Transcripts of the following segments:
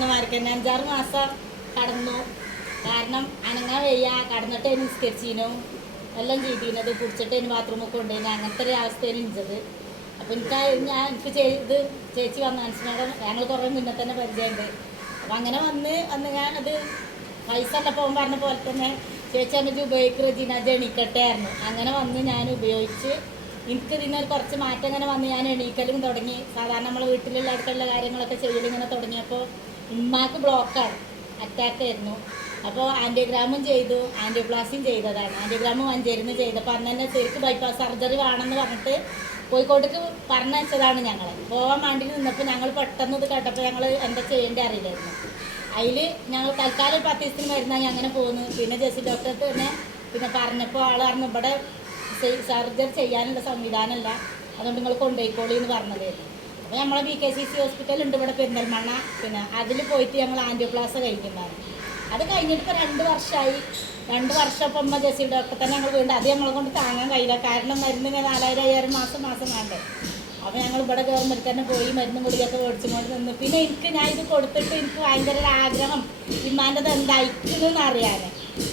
പറഞ്ഞമാർക്ക് തന്നെ 5-6 മാസം കടന്നു. കാരണം അനങ്ങാൻ വയ്യ, കടന്നിട്ട് നിസ്കരിച്ചീനു, എല്ലാം ചെയ്തിരുന്നത്, കുടിച്ചിട്ട് അതിന് ബാത്റൂമിൽ കൊണ്ടുപോയി. അങ്ങനത്തെ ഒരു അവസ്ഥയിൽ ഇഞ്ചത്. അപ്പോൾ എനിക്ക് ചെയ്ത് ചേച്ചി വന്ന മനസ്സിലാകാൻ ഞങ്ങൾ കുറേ മുന്നേ തന്നെ പരിചയമുണ്ട്. അപ്പം അങ്ങനെ വന്ന് ഞാനത് പൈസ അല്ല പോകാൻ പറഞ്ഞ പോലെ തന്നെ ചേച്ചി അമ്മച്ച് ഉപയോഗിക്കുക റജീന എണീക്കട്ടെ ആയിരുന്നു. അങ്ങനെ വന്ന് ഞാൻ ഉപയോഗിച്ച് എനിക്ക് ഇതിനൊരു കുറച്ച് മാറ്റം ഇങ്ങനെ വന്ന് ഞാൻ എണീക്കലും തുടങ്ങി. സാധാരണ നമ്മൾ വീട്ടിലുള്ള അടുത്തുള്ള കാര്യങ്ങളൊക്കെ ചെയ്യലിങ്ങനെ തുടങ്ങിയപ്പോൾ ഉമ്മാക്ക് ബ്ലോക്കാണ്, അറ്റാക്ക് ആയിരുന്നു. അപ്പോൾ ആൻറ്റിയോഗ്രാമും ചെയ്തു, ആൻറ്റിയോപ്ലാസ്റ്റിയും ചെയ്തതാണ്. ആൻറ്റിയോഗ്രാമും മഞ്ചേരിയിൽ നിന്ന് ചെയ്തപ്പോൾ അന്ന് തന്നെ ശരിക്കും ബൈപ്പാസ് സർജറി വേണമെന്ന് പറഞ്ഞിട്ട് കോഴിക്കോട്ടേക്ക് പറഞ്ഞയച്ചതാണ്. ഞങ്ങൾ പോകാൻ വേണ്ടി നിന്നപ്പോൾ ഞങ്ങൾ പെട്ടെന്ന് ഇത് കേട്ടപ്പോൾ ഞങ്ങൾ എന്താ ചെയ്യേണ്ടത് അറിയില്ലായിരുന്നു. അതിൽ ഞങ്ങൾ തൽക്കാലം 10 ദിവസത്തിന് മരുന്നായി അങ്ങനെ പോകുന്നു. പിന്നെ ജെസ്സി ഡോക്ടർക്ക് തന്നെ പിന്നെ പറഞ്ഞപ്പോൾ ആൾ പറഞ്ഞു ഇവിടെ സർജറി ചെയ്യാനുള്ള സംവിധാനമല്ല, അതുകൊണ്ട് നിങ്ങൾ കൊണ്ടുപോയിക്കോളി എന്ന് പറഞ്ഞതായിരുന്നു. അപ്പോൾ നമ്മളെ BKCC ഹോസ്പിറ്റൽ ഉണ്ട് ഇവിടെ പെരിന്തൽമണ്ണ. പിന്നെ അതിൽ പോയിട്ട് ഞങ്ങൾ ആൻറ്റിയോപ്ലാസ് കഴിക്കുന്നുണ്ടായിരുന്നു. അത് കഴിഞ്ഞിട്ട് ഇപ്പോൾ 2 വർഷമായി. 2 വർഷം ഇപ്പം അമ്മ ജെസ്സി ഡോക്ടർ തന്നെ ഞങ്ങൾ വീണ്ടും അത് നമ്മളെ കൊണ്ട് താങ്ങാൻ കഴിയില്ല. കാരണം മരുന്നിന് 4000-5000 മാസം വേണ്ടേ. അപ്പോൾ ഞങ്ങൾ ഇവിടെ ഗവൺമെൻറ് തന്നെ പോയി മരുന്നും ഗുളികയൊക്കെ മേടിച്ചുകൊണ്ട് നിന്ന്. പിന്നെ ഞാൻ ഇത് കൊടുത്തിട്ട് എനിക്ക് ഭയങ്കര ഒരു ആഗ്രഹം ഇമ്മാൻ്റെത് എന്തായിക്കുന്നതെന്ന് അറിയാൻ.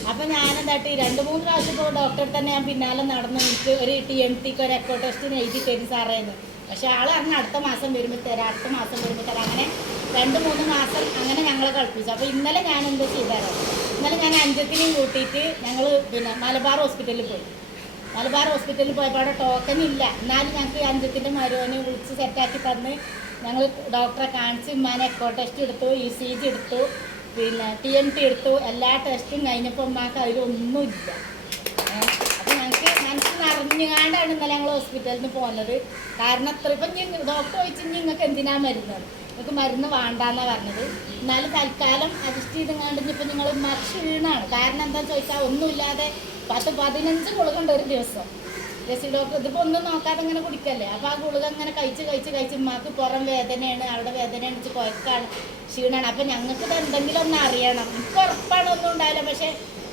അപ്പോൾ ഞാനെന്തായിട്ട് 2-3 പ്രാവശ്യം ഇപ്പോൾ ഡോക്ടറെ തന്നെ ഞാൻ പിന്നാലെ നടന്നു. എനിക്ക് ഒരു TMTക്ക് ഒരു എക്കോ ടെസ്റ്റിന് എഴുതി തരും സാറേന്ന്. പക്ഷേ ആൾ പറഞ്ഞ് അടുത്ത മാസം വരുമ്പോൾ തരാം, അടുത്ത മാസം വരുമ്പോൾ തരാം. അങ്ങനെ 2-3 മാസം അങ്ങനെ ഞങ്ങളെ കളിപ്പിച്ചു. അപ്പോൾ ഇന്നലെ ഞാൻ എന്താ ചെയ്തേരാം, ഇന്നലെ ഞാൻ അഞ്ചത്തിനെയും കൂട്ടിയിട്ട് ഞങ്ങൾ പിന്നെ മലബാർ ഹോസ്പിറ്റലിൽ പോയി. മലബാർ ഹോസ്പിറ്റലിൽ പോയപ്പോൾ അവിടെ ടോക്കൺ ഇല്ല. എന്നാലും ഞങ്ങൾക്ക് അഞ്ചത്തിൻ്റെ മരുവനെ വിളിച്ച് സെറ്റാക്കി തന്ന് ഞങ്ങൾ ഡോക്ടറെ കാണിച്ച് ഉമ്മാനെ എക്കോ ടെസ്റ്റ് എടുത്തു, ECG എടുത്തു, പിന്നെ TMT എടുത്തു. എല്ലാ ടെസ്റ്റും കഴിഞ്ഞപ്പോൾ ഉമ്മാക്ക് അതിലൊന്നുമില്ല. അപ്പോൾ ഞങ്ങൾക്ക് മനസ്സ് നിറഞ്ഞുകൊണ്ടാണ് ഇന്നലെ ഞങ്ങൾ ഹോസ്പിറ്റലിൽ നിന്ന് പോകുന്നത്. കാരണം അത്ര ഇപ്പം ഡോക്ടർ ചോദിച്ചു നിങ്ങൾക്ക് എന്തിനാ മരുന്നത്, നിങ്ങൾക്ക് മരുന്ന് വേണ്ടാന്നാണ് പറഞ്ഞത്. എന്നാലും തൽക്കാലം അഡ്ജസ്റ്റ് ചെയ്തെങ്ങാണ്ട് ഇപ്പം നിങ്ങൾ ക്ഷീണമാണ്. കാരണം എന്താണെന്ന് ചോദിച്ചാൽ ഒന്നുമില്ലാതെ 10-15 ഗുളികയുണ്ട് ഒരു ദിവസം. ജെസ്സി ഡോക്ടർ ഇതിപ്പോൾ ഒന്നും നോക്കാതെ ഇങ്ങനെ കുടിക്കല്ലേ. അപ്പോൾ ആ ഗുളിക ഇങ്ങനെ കഴിച്ച് ഉമ്മാക്ക് പുറം വേദനയാണ്, അവിടെ വേദനയാണ്, വെച്ച് കുഴക്കാണ്, ക്ഷീണമാണ്. അപ്പോൾ ഞങ്ങൾക്ക് ഇത് എന്തെങ്കിലും ഒന്ന് അറിയണം. എനിക്ക് ഉറപ്പാണ് ഒന്നും ഉണ്ടാവില്ല, പക്ഷേ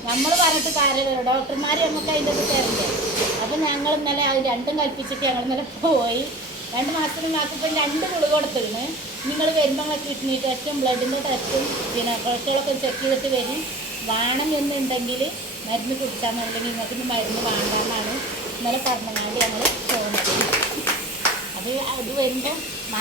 നമ്മൾ പറഞ്ഞിട്ട് കാര്യമില്ല, ഡോക്ടർമാർ നമുക്ക് അതിൻ്റെ ഇത് തരണ്ടേ. അപ്പോൾ ഞങ്ങൾ ഇന്നലെ അത് രണ്ടും കൽപ്പിച്ചിട്ട് ഞങ്ങൾ ഇന്നലെ പോയി. 2 മാസത്തിന് മാക്കിപ്പോൾ 2 ഗുളിക കൊടുത്തിരുന്നു. നിങ്ങൾ വരുമ്പോൾ കിഡ്നി ടെസ്റ്റും ബ്ലഡിൻ്റെ ടെസ്റ്റും പിന്നെ കൊളസ്ട്രോളൊക്കെ ചെക്ക് ചെയ്തിട്ട് വരും. വേണമെന്നുണ്ടെങ്കിൽ മരുന്ന് കുടിച്ചാൽ മതി, നിങ്ങൾക്ക് ഇന്ന് മരുന്ന് വേണ്ടാന്നാണ് ഇന്നലെ പറഞ്ഞാണ്ട് ഞങ്ങൾ പോകുന്നത്. അത് വരുമ്പോൾ